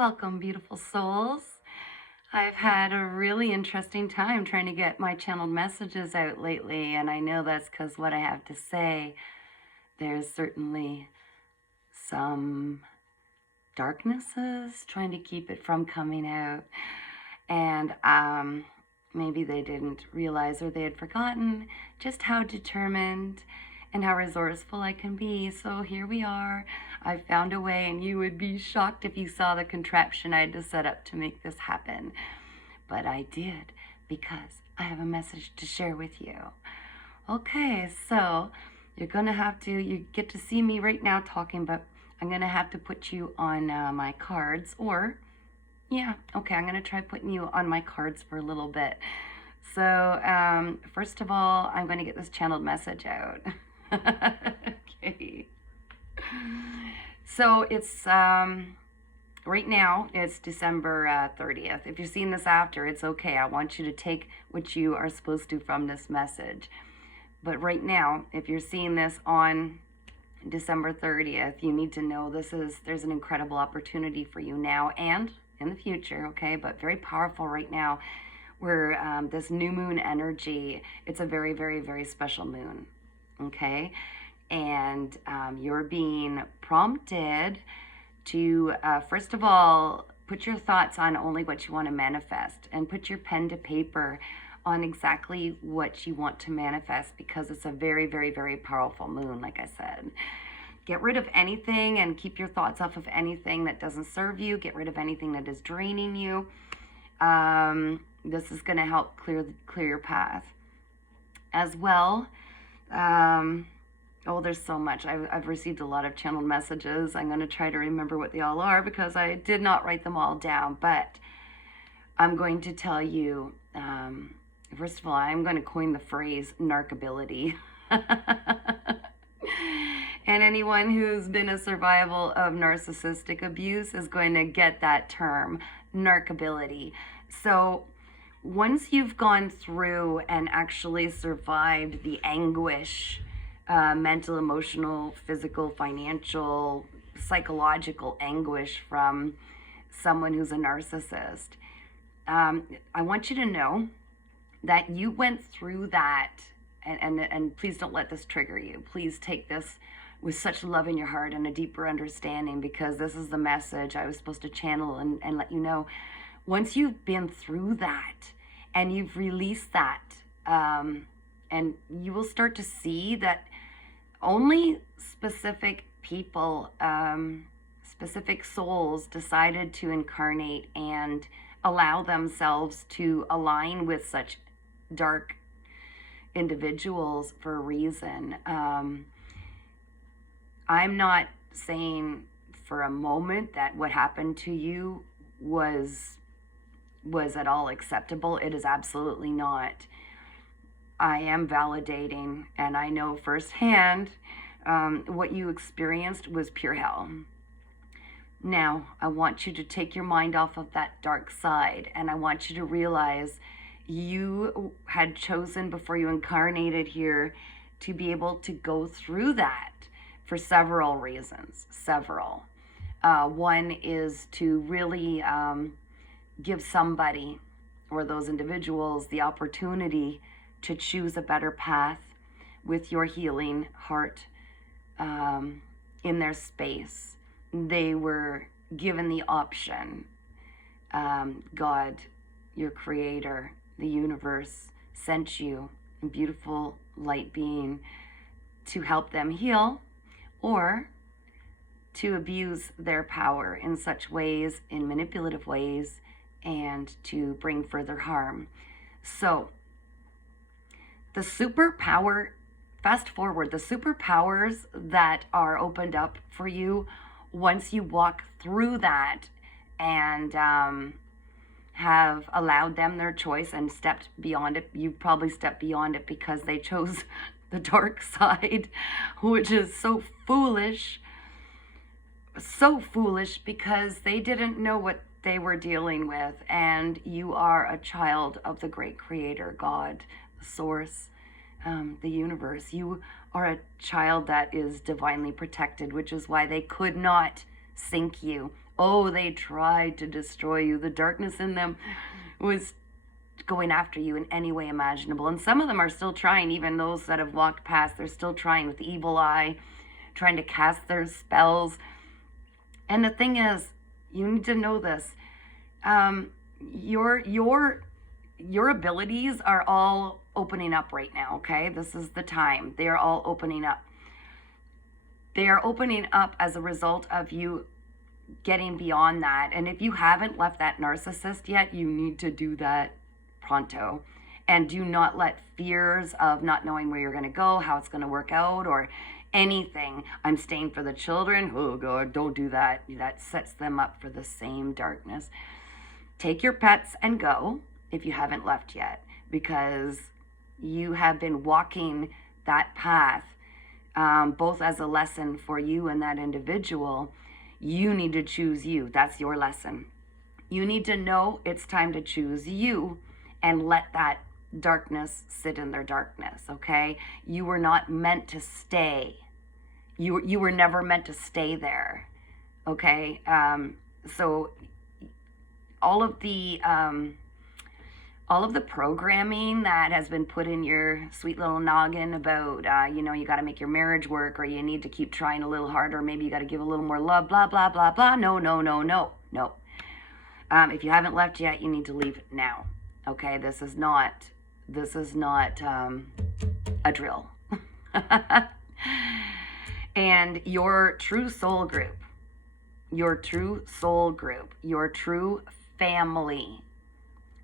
Welcome, beautiful souls. I've had a really interesting time trying to get my channeled messages out lately, and I know that's because what I have to say, there's certainly some darknesses trying to keep it from coming out. And maybe they didn't realize or they had forgotten just how determined and how resourceful I can be. So here we are. I found a way, and you would be shocked if you saw the contraption I had to set up to make this happen. But I did, because I have a message to share with you. Okay, so you get to see me right now talking, but I'm gonna have to put you on my cards, or yeah, okay, I'm gonna try putting you on my cards for a little bit. So first of all, I'm gonna get this channeled message out. Okay. So it's right now it's December 30th. If you're seeing this after, it's okay. I want you to take what you are supposed to from this message. But right now, if you're seeing this on December 30th, you need to know there's an incredible opportunity for you now and in the future, okay? But very powerful right now, where this new moon energy, it's a very, very, very special moon, okay? And you're being prompted to, first of all, put your thoughts on only what you want to manifest, and put your pen to paper on exactly what you want to manifest, because it's a very, very, very powerful moon, like I said. Get rid of anything and keep your thoughts off of anything that doesn't serve you. Get rid of anything that is draining you. This is going to help clear your path. As well, oh, there's so much. I've received a lot of channeled messages. I'm going to try to remember what they all are, because I did not write them all down. But I'm going to tell you, first of all, I'm going to coin the phrase narkability. And anyone who's been a survival of narcissistic abuse is going to get that term, narkability. So once you've gone through and actually survived the anguish, mental, emotional, physical, financial, psychological anguish from someone who's a narcissist, I want you to know that you went through that, and please don't let this trigger you. Please take this with such love in your heart and a deeper understanding, because this is the message I was supposed to channel and let you know. Once you've been through that and you've released that, and you will start to see that only specific people, specific souls decided to incarnate and allow themselves to align with such dark individuals for a reason. I'm not saying for a moment that what happened to you was at all acceptable. It is absolutely not. I am validating, and I know firsthand what you experienced was pure hell. Now, I want you to take your mind off of that dark side, and I want you to realize you had chosen before you incarnated here to be able to go through that for several reasons. One is to really give somebody or those individuals the opportunity to choose a better path with your healing heart in their space. They were given the option. God, your creator, the universe, sent you a beautiful light being to help them heal, or to abuse their power in such ways, in manipulative ways, and to bring further harm. So the superpower, fast forward, the superpowers that are opened up for you once you walk through that and have allowed them their choice and stepped beyond it. You probably stepped beyond it because they chose the dark side, which is so foolish because they didn't know what they were dealing with. And you are a child of the great creator, God, the source, the universe. You are a child that is divinely protected, which is why they could not sink you Oh, they tried to destroy you. The darkness in them was going after you in any way imaginable. And some of them are still trying, even those that have walked past, they're still trying with the evil eye, trying to cast their spells. And the thing is, you need to know this. Your abilities are all opening up right now, okay? This is the time. They are all opening up. They are opening up as a result of you getting beyond that. And if you haven't left that narcissist yet, you need to do that pronto. And do not let fears of not knowing where you're going to go, how it's going to work out, or anything. I'm staying for the children. Oh God, don't do that. That sets them up for the same darkness. Take your pets and go if you haven't left yet, because you have been walking that path, both as a lesson for you and that individual. You need to choose you. That's your lesson. You need to know it's time to choose you and let that darkness sit in their darkness, okay? You were not meant to stay. You were never meant to stay there, okay? So all of the programming that has been put in your sweet little noggin about, you got to make your marriage work, or you need to keep trying a little harder, maybe you got to give a little more love, blah, blah, blah, blah. No. If you haven't left yet, you need to leave now, okay? This is not a drill. And your true soul group, your true family,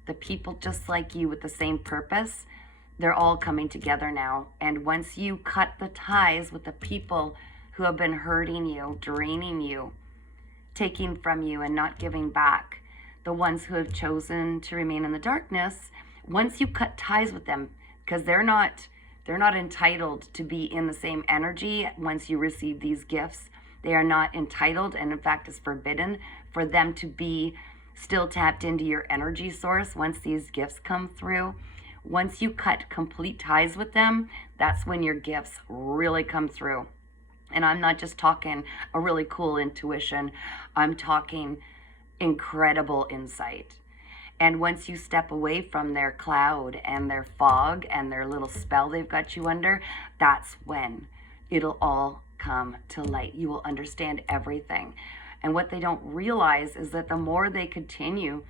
the people just like you with the same purpose, they're all coming together now. And once you cut the ties with the people who have been hurting you, draining you, taking from you and not giving back, the ones who have chosen to remain in the darkness, once you cut ties with them, because they're not entitled to be in the same energy once you receive these gifts. They are not entitled, and in fact it's forbidden for them to be still tapped into your energy source once these gifts come through. Once you cut complete ties with them, that's when your gifts really come through. And I'm not just talking a really cool intuition, I'm talking incredible insight. And once you step away from their cloud and their fog and their little spell they've got you under, that's when it'll all come to light. You will understand everything. And what they don't realize is that the more they continue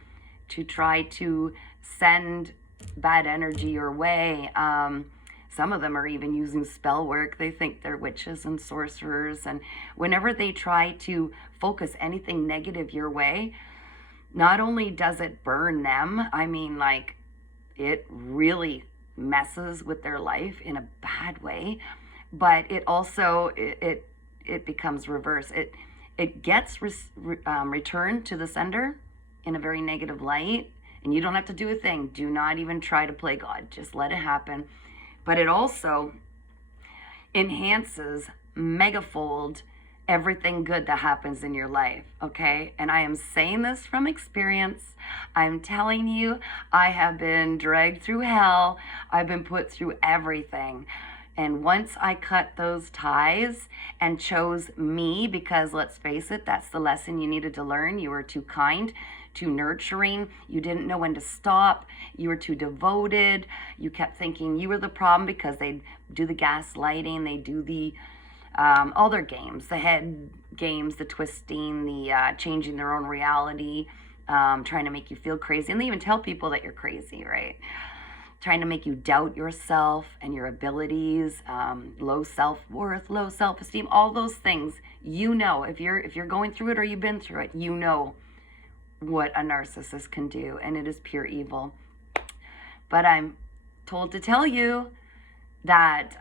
to try to send bad energy your way, some of them are even using spell work. They think they're witches and sorcerers. And whenever they try to focus anything negative your way, not only does it burn them, it really messes with their life in a bad way, but it also, it becomes reverse. It gets returned to the sender in a very negative light, and you don't have to do a thing. Do not even try to play God. Just let it happen. But it also enhances megafold everything good that happens in your life, okay? And I am saying this from experience. I'm telling you, I have been dragged through hell. I've been put through everything. And once I cut those ties and chose me, because let's face it, that's the lesson you needed to learn. You were too kind, too nurturing. You didn't know when to stop. You were too devoted. You kept thinking you were the problem because they do the gaslighting, they do the all their games, the head games, the twisting, the changing their own reality, trying to make you feel crazy. And they even tell people that you're crazy, right? Trying to make you doubt yourself and your abilities, low self-worth, low self-esteem, all those things. You know, if you're going through it or you've been through it, you know what a narcissist can do, and it is pure evil. But I'm told to tell you that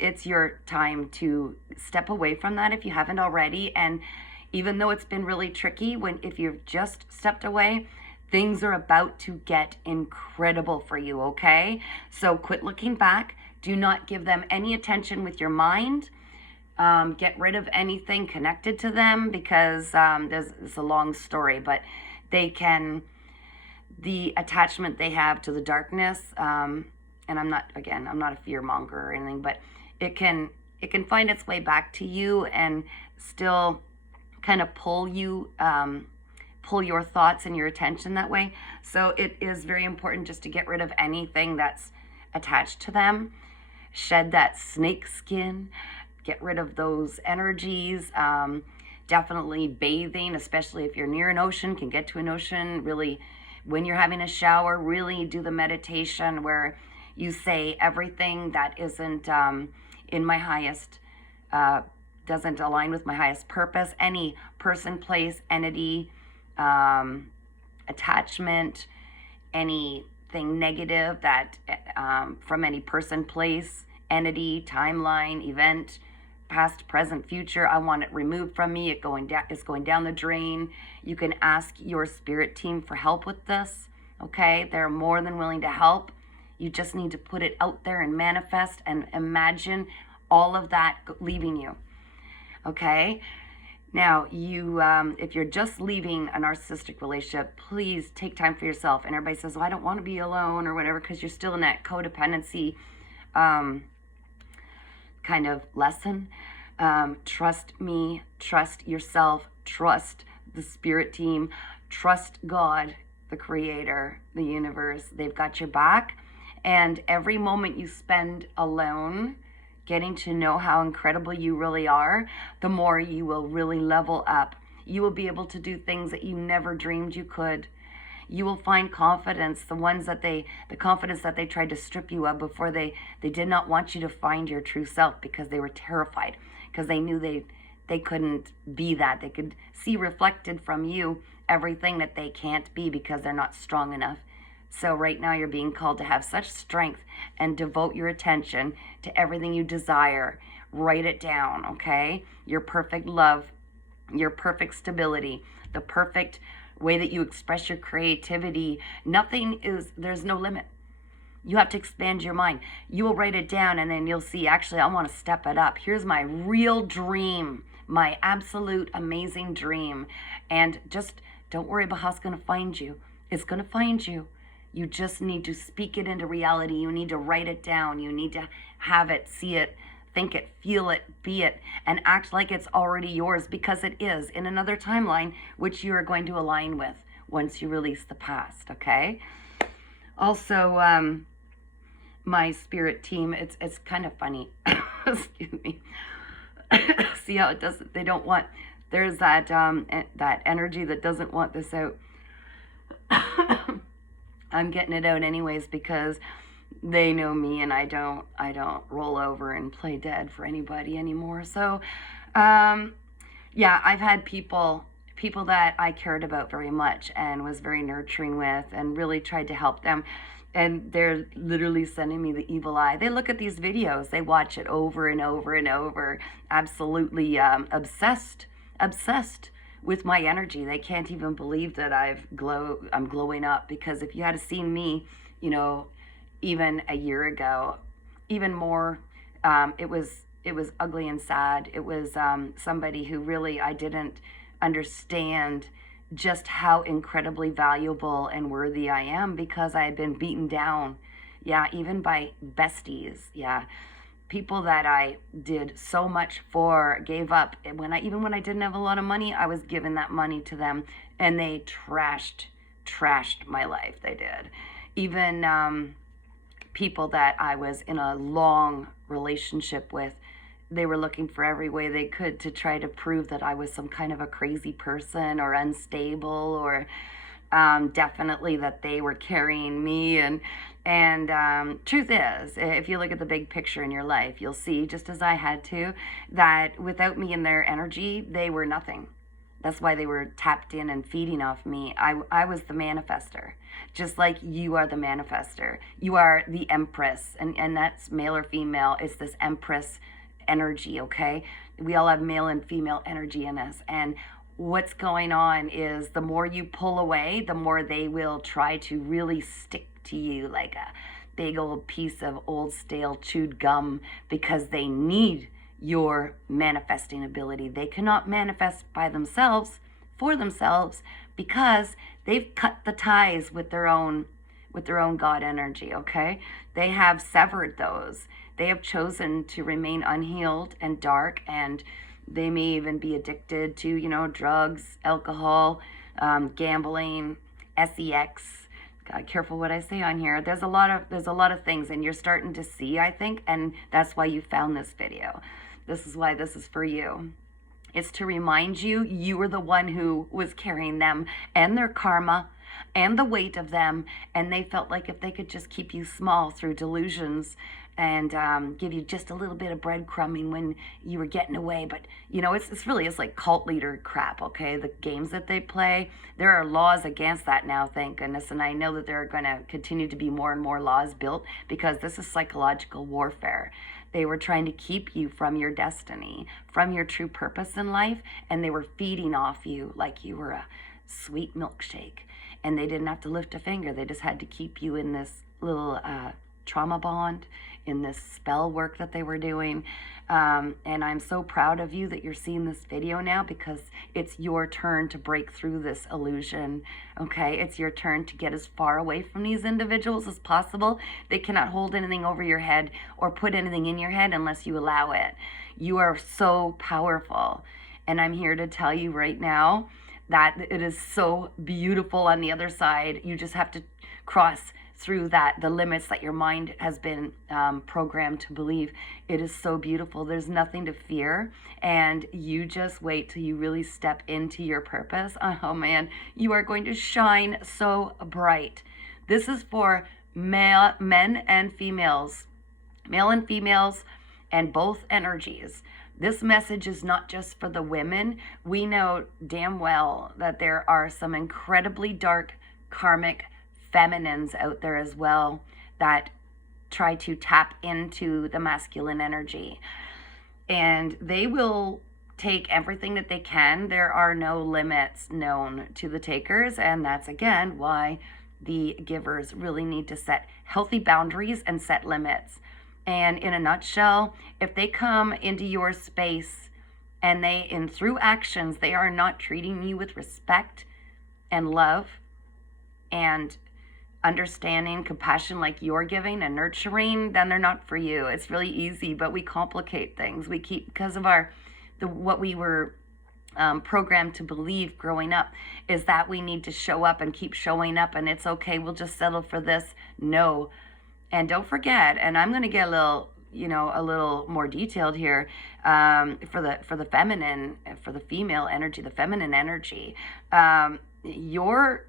it's your time to step away from that if you haven't already. And even though it's been really tricky, if you've just stepped away, things are about to get incredible for you, okay? So quit looking back. Do not give them any attention with your mind. Get rid of anything connected to them, because it's a long story, but the attachment they have to the darkness, and I'm not a fear monger or anything, but it can find its way back to you and still kind of pull your thoughts and your attention that way. So it is very important just to get rid of anything that's attached to them. Shed that snake skin, get rid of those energies. Definitely bathing, especially if you're near an ocean, can get to an ocean. Really, when you're having a shower, really do the meditation where you say everything that isn't in my highest, doesn't align with my highest purpose. Any person, place, entity, attachment, anything negative that from any person, place, entity, timeline, event, past, present, future, I want it removed from me. It's going down the drain. You can ask your spirit team for help with this. Okay, they're more than willing to help. You just need to put it out there and manifest and imagine all of that leaving you. Okay. Now, if you're just leaving a narcissistic relationship, please take time for yourself. And everybody says, well, I don't want to be alone or whatever, because you're still in that codependency kind of lesson. Trust me, trust yourself, trust the spirit team, trust God, the creator, the universe. They've got your back. And every moment you spend alone, getting to know how incredible you really are, the more you will really level up. You will be able to do things that you never dreamed you could. You will find confidence, the confidence that they tried to strip you of before. They did not want you to find your true self because they were terrified, because they knew they couldn't be that. They could see reflected from you everything that they can't be because they're not strong enough. So right now you're being called to have such strength and devote your attention to everything you desire. Write it down, okay? Your perfect love, your perfect stability, the perfect way that you express your creativity. There's no limit. You have to expand your mind. You will write it down and then you'll see, actually, I want to step it up. Here's my real dream, my absolute amazing dream. And just don't worry about how it's going to find you. It's going to find you. You just need to speak it into reality. You need to write it down. You need to have it, see it, think it, feel it, be it, and act like it's already yours, because it is in another timeline, which you are going to align with once you release the past, okay? Also, my spirit team, it's kind of funny. Excuse me. See how it does? They don't want, there's that energy that doesn't want this out. I'm getting it out anyways because they know me, and I don't roll over and play dead for anybody anymore. So, yeah, I've had people that I cared about very much and was very nurturing with and really tried to help them. And they're literally sending me the evil eye. They look at these videos, they watch it over and over and over, absolutely obsessed with my energy. They can't even believe that I'm glowing up, because if you had seen me, even a year ago, even more, it was ugly and sad. It was somebody who really, I didn't understand just how incredibly valuable and worthy I am, because I had been beaten down, even by besties, people that I did so much for, gave up. Even when I didn't have a lot of money, I was giving that money to them, and they trashed my life. They did. Even people that I was in a long relationship with, they were looking for every way they could to try to prove that I was some kind of a crazy person or unstable, or definitely that they were carrying me. And truth is, if you look at the big picture in your life, you'll see, just as I had to, that without me and their energy, they were nothing. That's why they were tapped in and feeding off me. I was the manifester, just like you are the manifester. You are the empress, and that's male or female. It's this empress energy, okay? We all have male and female energy in us. And what's going on is, the more you pull away, the more they will try to really stick to you like a big old piece of old stale chewed gum, because they need your manifesting ability. They cannot manifest by themselves, for themselves, because they've cut the ties with their own God energy, okay? They have severed those. They have chosen to remain unhealed and dark and They may even be addicted to, drugs, alcohol, gambling, sex. God, careful what I say on here. There's a lot of things, and you're starting to see, I think, and that's why you found this video. This is why this is for you. It's to remind you, you were the one who was carrying them and their karma and the weight of them, and they felt like if they could just keep you small through delusions and give you just a little bit of breadcrumbing when you were getting away. But it's like cult leader crap. Okay, the games that they play, there are laws against that now, thank goodness, and I know that there are going to continue to be more and more laws built, because this is psychological warfare. They were trying to keep you from your destiny, from your true purpose in life, and they were feeding off you like you were a sweet milkshake. And they didn't have to lift a finger. They just had to keep you in this little trauma bond, in this spell work that they were doing. And I'm so proud of you that you're seeing this video now, because it's your turn to break through this illusion, okay? It's your turn to get as far away from these individuals as possible. They cannot hold anything over your head or put anything in your head unless you allow it. You are so powerful. And I'm here to tell you right now that it is so beautiful on the other side. You just have to cross through the limits that your mind has been programmed to believe. It is so beautiful. There's nothing to fear, and you just wait till you really step into your purpose. Oh man, you are going to shine so bright. This is for men and females, male and females, and both energies. This message is not just for the women. We know damn well that there are some incredibly dark karmic feminines out there as well that try to tap into the masculine energy. And they will take everything that they can. There are no limits known to the takers, and that's again why the givers really need to set healthy boundaries and set limits. And in a nutshell, if they come into your space and through actions, they are not treating you with respect and love and understanding, compassion like you're giving and nurturing, then they're not for you. It's really easy, but we complicate things. We keep, because of what we were programmed to believe growing up, is that we need to show up and keep showing up, and it's okay, we'll just settle for this. No. And don't forget, and I'm going to get a little more detailed here, for the feminine, for the female energy, the feminine energy. Your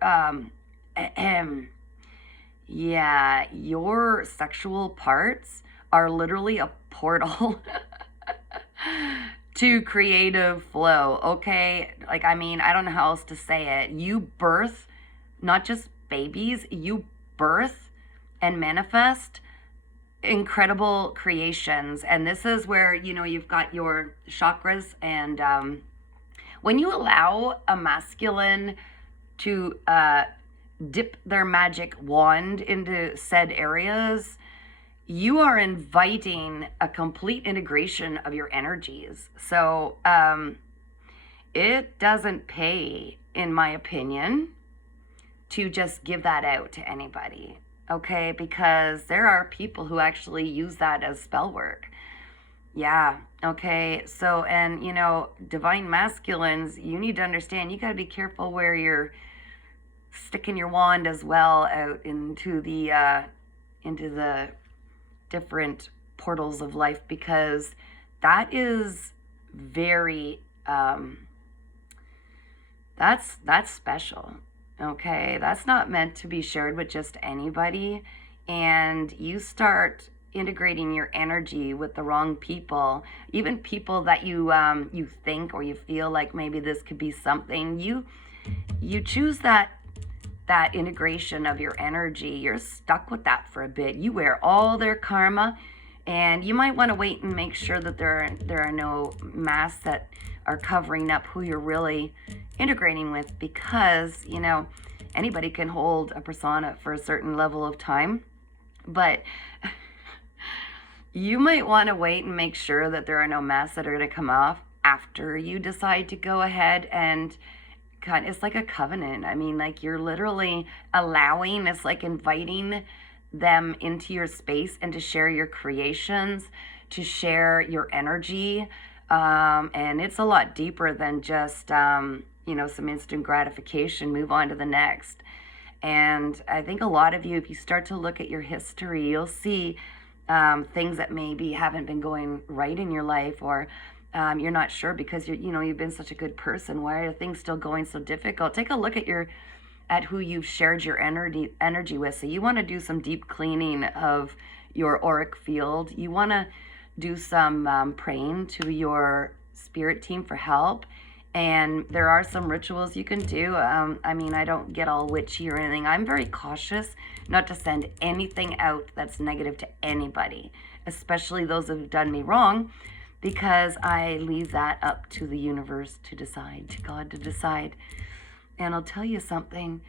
sexual parts are literally a portal to creative flow, okay? Like, I mean, I don't know how else to say it. You birth, not just babies, you birth and manifest incredible creations. And this is where, you've got your chakras, and when you allow a masculine to dip their magic wand into said areas, you are inviting a complete integration of your energies. So it doesn't pay, in my opinion, to just give that out to anybody. Okay, because there are people who actually use that as spell work. Yeah, okay. So, and divine masculines, you need to understand, you got to be careful where you're sticking your wand as well out into the different portals of life, because that is very that's special. Okay, that's not meant to be shared with just anybody. And you start integrating your energy with the wrong people, even people that you think or you feel like maybe this could be something. You choose that integration of your energy. You're stuck with that for a bit. You wear all their karma, and you might want to wait and make sure that there are no masks that are covering up who you're really integrating with, because anybody can hold a persona for a certain level of time, but you might want to wait and make sure that there are no masks that are going to come off after you decide to go ahead and it's like a covenant. I mean, like, you're literally allowing, it's like inviting them into your space and to share your creations, to share your energy. And it's a lot deeper than just, some instant gratification, move on to the next. And I think a lot of you, if you start to look at your history, you'll see things that maybe haven't been going right in your life, or you're not sure because you've been such a good person. Why are things still going so difficult? Take a look at who you've shared your energy with. So you want to do some deep cleaning of your auric field. You want to do some praying to your spirit team for help. And there are some rituals you can do. I don't get all witchy or anything. I'm very cautious not to send anything out that's negative to anybody, especially those who've done me wrong, because I leave that up to the universe to decide, to God to decide. And I'll tell you something,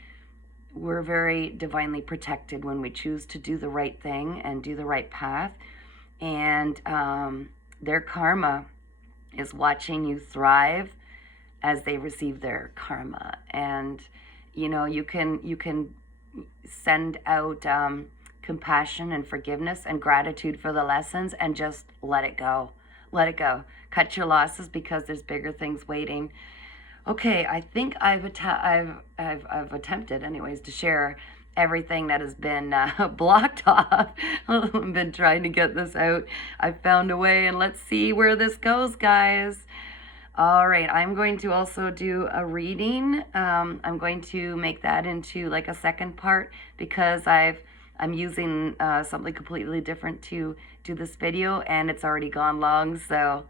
we're very divinely protected when we choose to do the right thing and do the right path. And their karma is watching you thrive as they receive their karma. And you can send out compassion and forgiveness and gratitude for the lessons, and just let it go. Cut your losses, because there's bigger things waiting. Okay, I think I've attempted anyways to share everything that has been blocked off. I've been trying to get this out. I found a way, and let's see where this goes, guys. All right, I'm going to also do a reading. I'm going to make that into like a second part, because I'm using something completely different to do this video, and it's already gone long, so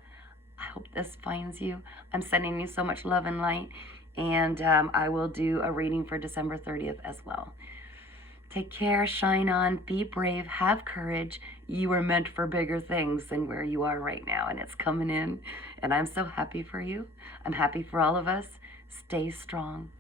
I hope this finds you. I'm sending you so much love and light, and I will do a reading for December 30th as well. Take care, shine on, be brave, have courage. You are meant for bigger things than where you are right now, and it's coming in. And I'm so happy for you. I'm happy for all of us. Stay strong.